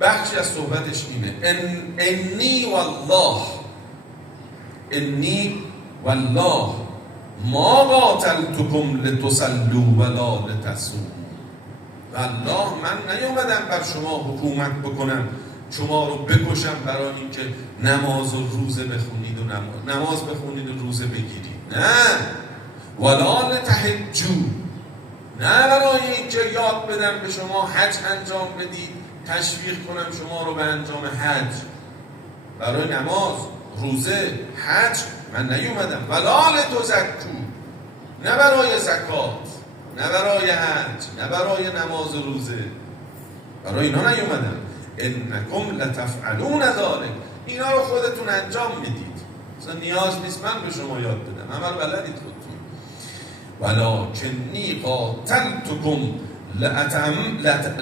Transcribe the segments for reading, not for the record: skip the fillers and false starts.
بخشی از صحبتش اینه انی والله ما قاتلتکم لتصلوا ولا لتصوموا. والله من نیومدم بر شما حکومت بکنم، شما رو بکشم برای اینکه نماز و روزه بخونید و نماز بخونید و روزه بگیرید. نه، ولا لتحجوا، نه برای اینکه یاد بدم به شما حج انجام بدید، تشویق کنم شما رو به انجام حج. برای نماز، روزه، حج من نیومدم. ولا لتزکوا، نه برای زکات، نه برای حج، نه برای نماز و روزه، برای اینا نیومدم. انکم لتفعلون ذلک، اینا رو خودتون انجام میدید، اصلا نیاز نیست من به شما یاد بدم، همه رو بلدید خودتون. ولکنی قاتلتکم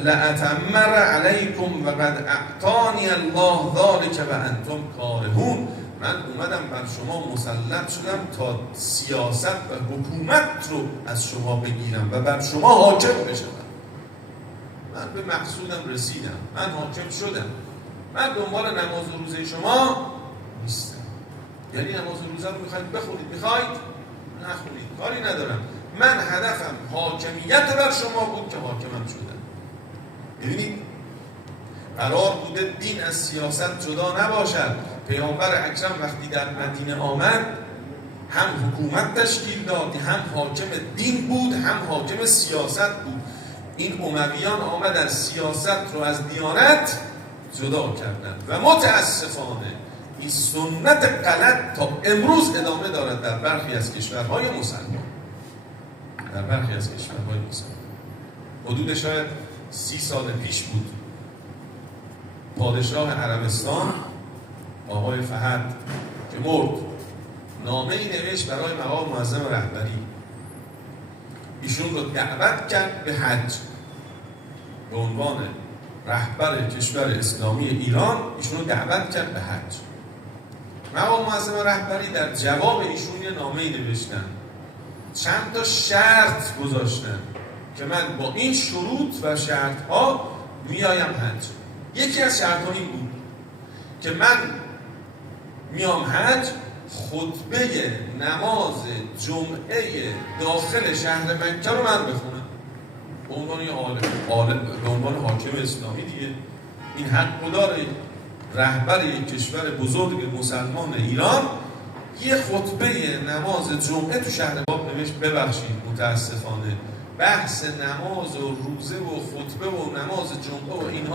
لأتمر علیکم و قد اعطانی الله ذلک و انتم کارهون. من اومدم بر شما مسلط شدم تا سیاست و حکومت رو از شما بگیرم و بر شما حاکم بشم. من به مقصودم رسیدم، من حاکم شدم، من دنبال نماز و روزه شما نیستم. یعنی نماز و روزه رو میخواید بخونید، میخواید نخونید، کاری ندارم. من هدفم حاکمیت بر شما بود که حاکمم شدم. ببینید، قرار بوده دین از سیاست جدا نباشد. پیامبر اکرم وقتی در مدینه آمد هم حکومت تشکیل داد، هم حاکم دین بود، هم حاکم سیاست بود. این امویان آمدن سیاست رو از دیانت جدا کردن و متاسفانه این سنت غلط تا امروز ادامه دارد در برخی از کشورهای مسلمان. حدود شاید 30 سال پیش بود، پادشاه عربستان آقای فهد که مرد، نامه ای نوشت برای مقام معظم رهبری. ایشون رو دعوت کرد به حج به عنوان رهبر کشور اسلامی ایران. ایشون رو دعوت کرد به حج. مقام معظم رهبری در جواب ایشون یه نامه ای نوشتن، چند تا شرط گذاشتن که من با این شروط و شرط ها میایم حج. یکی از شرط ها این بود که من میام حج، خطبه نماز جمعه داخل شهر مکه رو من بخونم به عنوان به عنوان حاکم اسلامی دیگه. این حق داره رهبر یک کشور بزرگ مسلمان ایران یه خطبه نماز جمعه تو شهر باب نوشت. ببخشید متاسفانه بحث نماز و روزه و خطبه و نماز جمعه و اینها